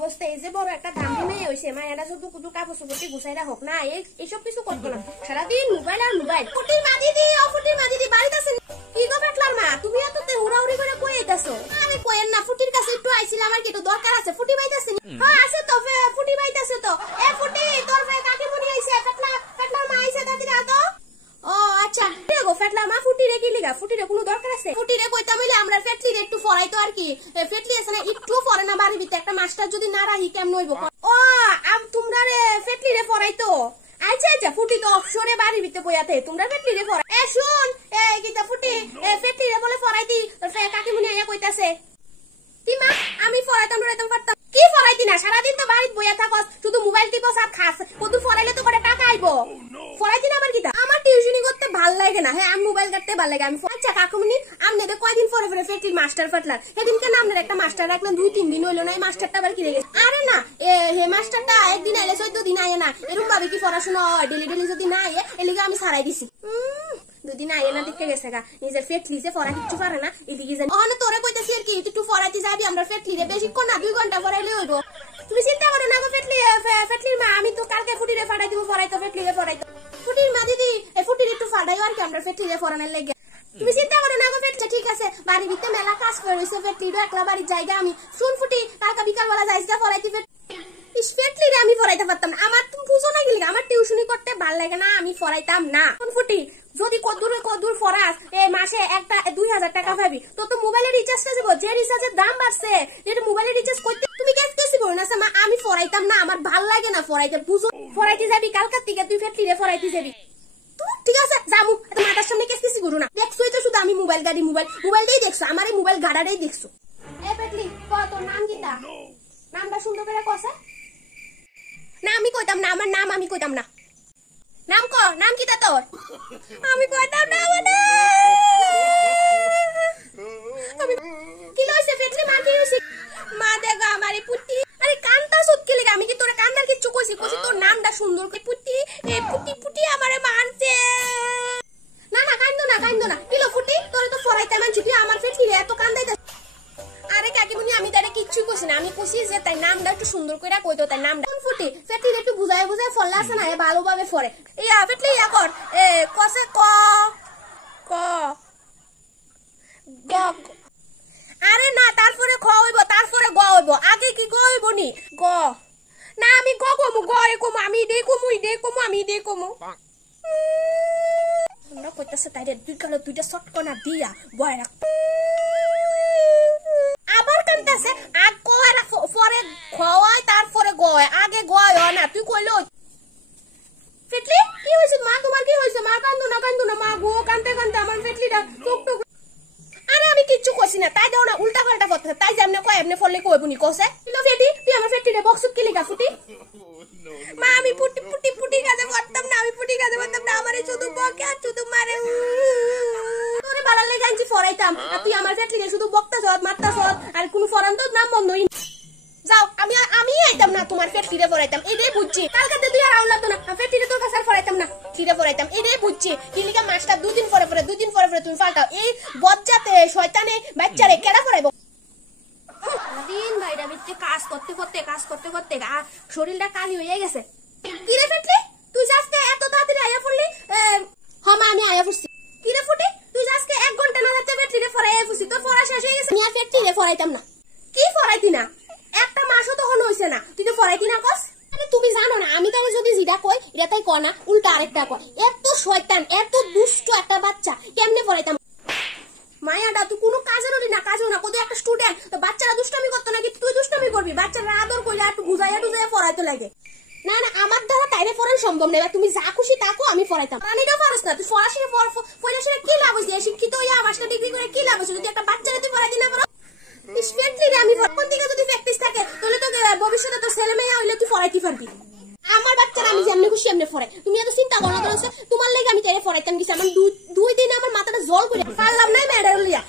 অবস্থা এই যে বড় একটা দামি মেয়ে হইছে মায়াটা শুধু কুদু কাপড় চোপড় গুছাইরা হোক না এইসব কিছু করতো না সারাদিন মোবাইল আর মোবাইল ফুটির মা দিদি বাড়িতে আছেন কি গো ফেটলার মা তুমি এত হুড়াহুড়ি করে কই আইতাছো আমি কইেন না ফুটির কাছে একটু আইছিলাম আমার কি একটু দরকার আছে ফুটি বাইতাছেন হ্যাঁ আছে তো ফুটি বাইতাছে তো এ ফুটি তোর কাকিমুনি আইছে ফেটলার মা আইছে দাদি রাতো ও আচ্ছা গো ফেটলার মা ফুটিরে কি লিগা ফুটিরে কোনো দরকার আছে ফুটিরে কইতাম হইলে আমরা ফেটলিরে একটু ফরাইতো আর কি ফেটলি আছে না একটু ফরে না বাড়ির ভিতরে একটা মাস্টার যদি না রাখি কেমন হইব ও তোমরা রে ফেটলিরে ফরাইতো আচ্ছা ফুটি তো অফশোরে বাড়ির ভিতরে বইয়াতে তোমরা ফেটলিরে ফরাই এ শুন এই কিতা ফুটি ফেটলিরে বলে ফরাইতি তোর কাকিমুনি আইয়া কইতাছে কি মা আমি ফরাইতাম পারতাম কি ফরাইতি না সারাদিন তো বাড়িতে বইয়া থাকস শুধু মোবাইল টিপস আর খাস কত ফরাইলে তো করে টাকা আইবো ফরাইতি না আমার কিতা আমার টিউশনি করতে ভাল লাগে না হ্যাঁ আমি মোবাইল কাটতে ভাল লাগে আমি আচ্ছা কাকুমনি আপনি তো কয়দিন পরে ফেটলির মাস্টার ফাটলার সেদিনকে না আপনার একটা মাস্টার রাখলেন 2-3 দিন হইলো না এই মাস্টারটা আবার কি রেখে আরে না হে মাস্টারটা একদিন আইলে 14 দিন আয় না এরকম ভাবে কি পড়াশোনা হয় ডেলি যদি না আয় এলিগে আমি ছাড়াই দিছি দুদিন আগে না দেখতে গেছে গা নিজের ফেটলি যে ফরা কিচ্ছু পারে না এদিকে জানি অনে তোরে কইতাছি আর কি একটু ফরাইতে যাবি আমরা ফেটলিরে বেশিক্ষণ না 2 ঘন্টা ফরাইলে হইব তুমি চিন্তা করো না গো ফেটলির মা আমি তো কালকে ফুটিরে ফাড়াই দিব ফরাইতো ফেটলিরে ফরাইতো ফুটির মা দিদি এই ফুটির একটু ফাড়াইও আর কি আমরা ফেটলিরে ফরানোর লাগে তুমি চিন্তা করো না গো ফেটলি ঠিক আছে বাড়ির ভিতরে মেলা কাজ করেছে ফেটলিরও একলা বাড়ির জায়গা আমি শুন ফুটি কালকে বিকালবেলা যাইসগা ফরাইতে ফেটলিরে আমি ফরাইতে পারতাম না আমার তুমি বুঝো না গেলি আমার টিউশনি করতে ভাল লাগে না আমি ফরাইতাম না কোন ফুটি যদি কদ্দুর ফরাস মাসে একটা 2000 টাকা পাবি তো মোবাইলের রিচার্জটা দিব যে রিচার্জের দাম বাড়ছে যেটা মোবাইলের রিচার্জ করতে তুমি কেসি বল না মা আমি ফরাইতাম না আমার ভাল লাগে না ফরাইতে বুঝো ফরাইতে যাবি কালকার থেকে তুই ফেটলিরে ফরাইতে যাবি ঠিক আছে যাবো মাথার সামনে কেসি করু না দেখছোই তো শুধু আমি মোবাইল দিয়ে দেখছো আমার এই মোবাইল গাড়াটাই দেখছো এ ফেটলি তোর নাম কিটা নামটা সুন্দর করে কসা না আমি কইতাম না আমার নাম আমি কইতাম না নাম কো নাম কিটা তোর আমি কইতাম না মানে আমি কি লইছে ফেটলি মা কি হইছে মা দেখো আমারে পুটি আরে কানটা সুত কি লাগা আমি কি তোরে কান্দার কিছু কইছি তোর নামটা সুন্দর করে পুটি পুটি আমারে মানছে না কান্দো না কিলো ফুটি তোরে তো ফরাইতে মান তুই আমার ফেটলি এত কান্দাইতা আরে কাকিমুনি আমি তারে কিচ্ছু কইছি না আমি কইছি যে তাই নামটা একটু সুন্দর কইরা কইতো তাই নামটা কোন ফুটি ফেটলি একটু বুঝায় ফল্লা আছে না ভালোভাবে ফরে ইয়া ফেটলি ইয়া কর কসে ক আরে না তারপরে খ হইব তারপরে গ হইব আগে কি গ হইব নি গ না আমি গ কমু গ এ কমু আমি দে কমু আমরা কইতাছে তাইরে দুইটা শটকনা দিয়া বয় রাখ আবার কান্তাছে আগ কয় পরে খওয়ায় তারপরে গয় আগে গয় না তুই কইলো ফেটলি কি হইছে মা তোমার কি হইছে মা কান্দো না মা গো কান্দতে আমার ফেটলিটা টুক আরে আমি কিচ্ছু কইছি না তাই দাও না উল্টা পাল্টা কথা তাই যেমনে কয় এমনে ফললে কইবনি কইছে কিলো ফেটি তুই আমার ফেটলিরে বক্সত কি লিখা ফুটি মা আমি পুটি কাজে করতাম না আমারে শুধু বকে আর শুধু মারে তোরে বাড়ার লেগে আনছি ফরাইতাম আর তুই আমার ফেটলিরে শুধু বকতাছ মারতাছ আর কোনো ফরান তো নাম বন্ধই যাও আমি আইতাম না তোমার ফেটলিরে ফরাইতাম এটাই বুঝছি কালকে তুই আর আউলাতো না ফেটলিরে তোর কাছে আর ফরাইতাম না ফিরে ফরাইতাম এটাই বুঝছি কিলিকা মাস্টার 2 দিন পরে তুমি ফালতাও এই বজ্জাতে শয়তানে বাচ্চারে কেডা ফরাইবো দিন ভাইরা বিতে কাজ করতে শরীরটা কালি হয়ে গেছে কি রে ফেটলি তুই আজকে এত তাড়াতাড়ি আয়া পড়লি মা আমি আয়া পড়ছি কি রে ফুটি তুই আজকে 1 ঘন্টা না যাতে ফেটলিরে ফরাইয়া পড়ছি তোর ফরা শেষ হয়ে গেছে আমি ফেটলিরে ফরাইতাম না কি ফরাইতি না একটা মাসও তখন হইছে না তুই তো ফরাইতি না কস আরে তুমি জানো না আমি তাহলে যদি যেটা কই এটাই কয় না উল্টা আরেকটা কয় এত শয়তান এত দুষ্ট একটা বাচ্চা কেমনে ফরাইতাম মায়াডা তুই কোনো কাজের হলি না কত একটা স্টুডেন্ট তো বাচ্চারা দুষ্টামি করতো নাকি তুই দুষ্টামি করবি বাচ্চারা আদর করলে একটু বুঝাইয়া ফরাইতে লাগে না আমার দ্বারা তাইরে ফরান সম্ভব না তুমি যা খুশি তাকো আমি ফরাইতাম রানীটা পারস না তুই ফরাসি কি লাভ হইছে শিক্ষিত হইয়া মাস্টার ডিগ্রি করে কি লাভ হইছে যদি একটা বাচ্চারে তুই ফরাইতে না পারো ফেটলিরে আমি কোন দিকে যদি প্র্যাকটিস থাকে তাহলে তো ভবিষ্যতে তো ছেলে মেয়ে হইলে তুই ফরাইতে পারবি আমার বাচ্চারা আমি যেমনে খুশি এমনি ফরাই তুমি এত চিন্তা করো না তোমার লাগে আমি তাইরে ফরাইতাম গেছি আমার 2 দিন আমার মাথাটা জল করে পারলাম না ম্যাডার লইয়া